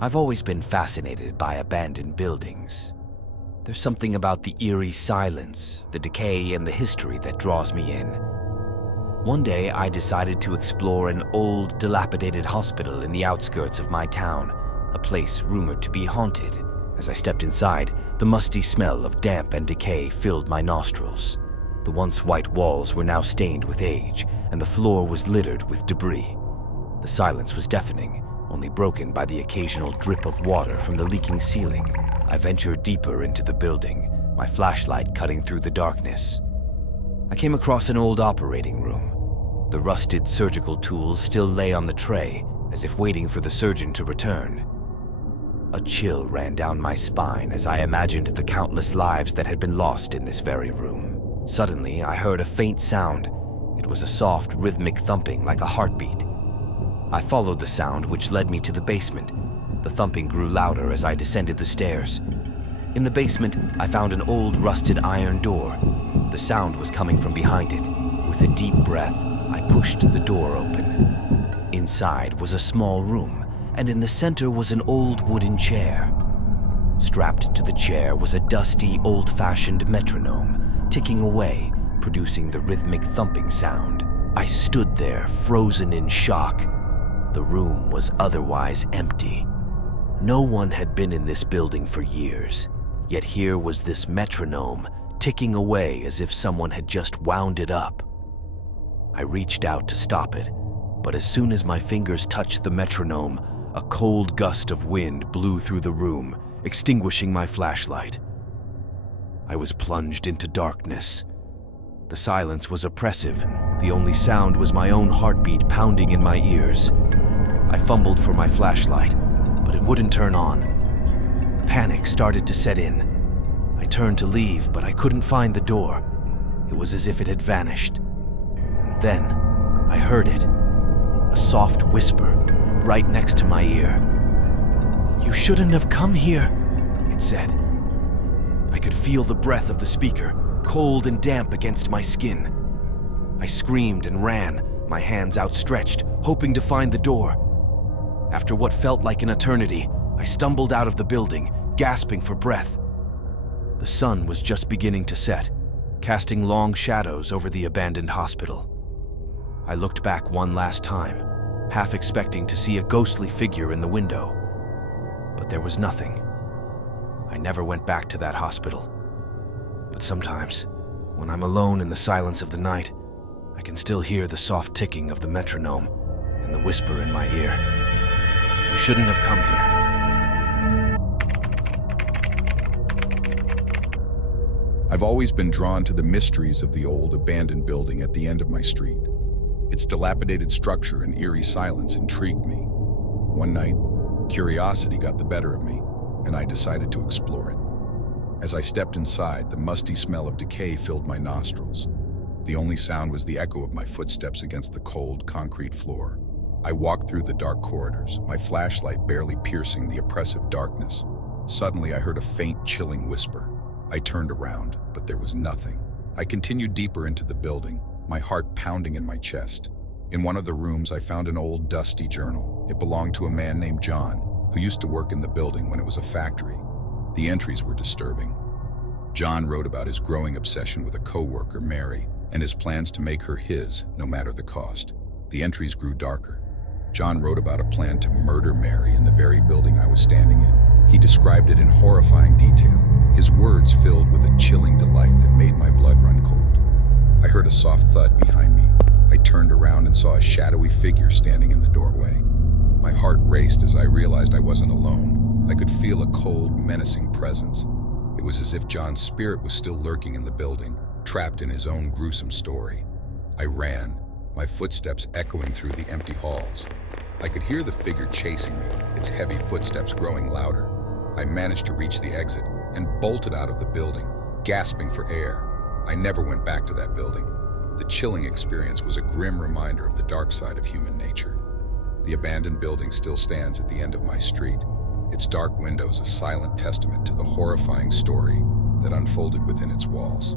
I've always been fascinated by abandoned buildings. There's something about the eerie silence, the decay, and the history that draws me in. One day, I decided to explore an old, dilapidated hospital in the outskirts of my town, a place rumored to be haunted. As I stepped inside, the musty smell of damp and decay filled my nostrils. The once white walls were now stained with age, and the floor was littered with debris. The silence was deafening, only broken by the occasional drip of water from the leaking ceiling. I ventured deeper into the building, my flashlight cutting through the darkness. I came across an old operating room. The rusted surgical tools still lay on the tray, as if waiting for the surgeon to return. A chill ran down my spine as I imagined the countless lives that had been lost in this very room. Suddenly, I heard a faint sound. It was a soft, rhythmic thumping like a heartbeat. I followed the sound, which led me to the basement. The thumping grew louder as I descended the stairs. In the basement, I found an old, rusted iron door. The sound was coming from behind it. With a deep breath, I pushed the door open. Inside was a small room, and in the center was an old wooden chair. Strapped to the chair was a dusty, old-fashioned metronome, ticking away, producing the rhythmic thumping sound. I stood there, frozen in shock. The room was otherwise empty. No one had been in this building for years, yet here was this metronome, ticking away as if someone had just wound it up. I reached out to stop it, but as soon as my fingers touched the metronome, a cold gust of wind blew through the room, extinguishing my flashlight. I was plunged into darkness. The silence was oppressive. The only sound was my own heartbeat pounding in my ears. I fumbled for my flashlight, but it wouldn't turn on. Panic started to set in. I turned to leave, but I couldn't find the door. It was as if it had vanished. Then, I heard it. A soft whisper, right next to my ear. "You shouldn't have come here," it said. I could feel the breath of the speaker, cold and damp against my skin. I screamed and ran, my hands outstretched, hoping to find the door. After what felt like an eternity, I stumbled out of the building, gasping for breath. The sun was just beginning to set, casting long shadows over the abandoned hospital. I looked back one last time, half expecting to see a ghostly figure in the window. But there was nothing. I never went back to that hospital. But sometimes, when I'm alone in the silence of the night, I can still hear the soft ticking of the metronome and the whisper in my ear. "You shouldn't have come here." I've always been drawn to the mysteries of the old abandoned building at the end of my street. Its dilapidated structure and eerie silence intrigued me. One night, curiosity got the better of me, and I decided to explore it. As I stepped inside, the musty smell of decay filled my nostrils. The only sound was the echo of my footsteps against the cold, concrete floor. I walked through the dark corridors, my flashlight barely piercing the oppressive darkness. Suddenly, I heard a faint, chilling whisper. I turned around, but there was nothing. I continued deeper into the building, my heart pounding in my chest. In one of the rooms, I found an old, dusty journal. It belonged to a man named John, who used to work in the building when it was a factory. The entries were disturbing. John wrote about his growing obsession with a co-worker, Mary, and his plans to make her his, no matter the cost. The entries grew darker. John wrote about a plan to murder Mary in the very building I was standing in. He described it in horrifying detail, his words filled with a chilling delight that made my blood run cold. I heard a soft thud behind me. I turned around and saw a shadowy figure standing in the doorway. My heart raced as I realized I wasn't alone. I could feel a cold, menacing presence. It was as if John's spirit was still lurking in the building, trapped in his own gruesome story. I ran, my footsteps echoing through the empty halls. I could hear the figure chasing me, its heavy footsteps growing louder. I managed to reach the exit and bolted out of the building, gasping for air. I never went back to that building. The chilling experience was a grim reminder of the dark side of human nature. The abandoned building still stands at the end of my street, its dark windows a silent testament to the horrifying story that unfolded within its walls.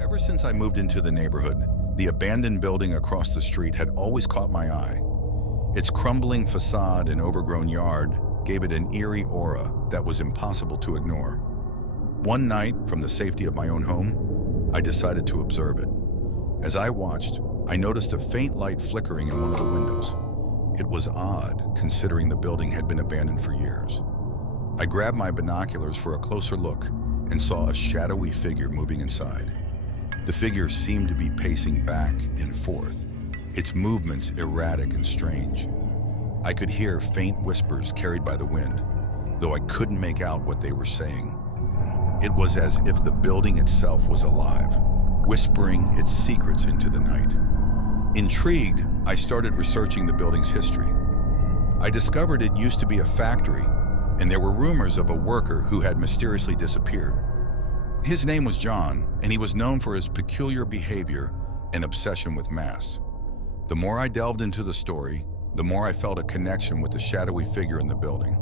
Ever since I moved into the neighborhood, the abandoned building across the street had always caught my eye. Its crumbling facade and overgrown yard gave it an eerie aura that was impossible to ignore. One night, from the safety of my own home, I decided to observe it. As I watched, I noticed a faint light flickering in one of the windows. It was odd, considering the building had been abandoned for years. I grabbed my binoculars for a closer look and saw a shadowy figure moving inside. The figure seemed to be pacing back and forth, its movements erratic and strange. I could hear faint whispers carried by the wind, though I couldn't make out what they were saying. It was as if the building itself was alive, whispering its secrets into the night. Intrigued, I started researching the building's history. I discovered it used to be a factory, and there were rumors of a worker who had mysteriously disappeared. His name was John, and he was known for his peculiar behavior and obsession with mass. The more I delved into the story, the more I felt a connection with the shadowy figure in the building.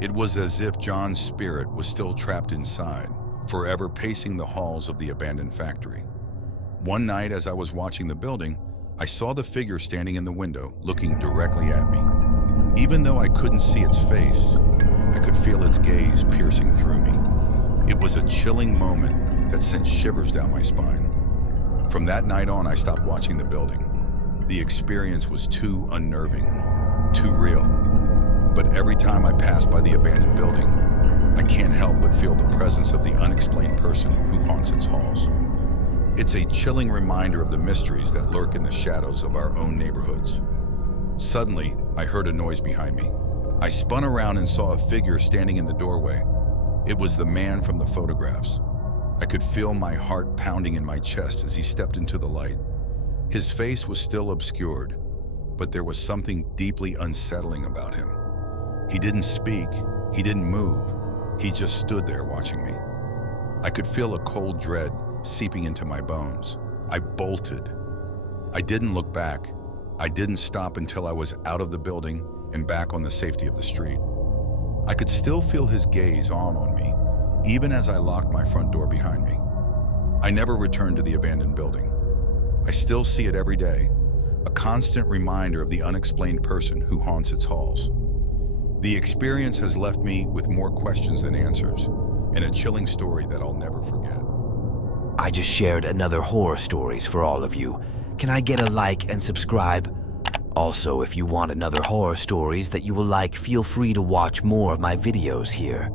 It was as if John's spirit was still trapped inside, forever pacing the halls of the abandoned factory. One night, as I was watching the building, I saw the figure standing in the window, looking directly at me. Even though I couldn't see its face, I could feel its gaze piercing through me. It was a chilling moment that sent shivers down my spine. From that night on, I stopped watching the building. The experience was too unnerving, too real. But every time I pass by the abandoned building, I can't help but feel the presence of the unexplained person who haunts its halls. It's a chilling reminder of the mysteries that lurk in the shadows of our own neighborhoods. Suddenly, I heard a noise behind me. I spun around and saw a figure standing in the doorway. It was the man from the photographs. I could feel my heart pounding in my chest as he stepped into the light. His face was still obscured, but there was something deeply unsettling about him. He didn't speak, he didn't move, he just stood there watching me. I could feel a cold dread seeping into my bones. I bolted. I didn't look back. I didn't stop until I was out of the building and back on the safety of the street. I could still feel his gaze on me, even as I locked my front door behind me. I never returned to the abandoned building. I still see it every day, a constant reminder of the unexplained person who haunts its halls. The experience has left me with more questions than answers, and a chilling story that I'll never forget. I just shared another horror stories for all of you. Can I get a like and subscribe? Also, if you want another horror stories that you will like, feel free to watch more of my videos here.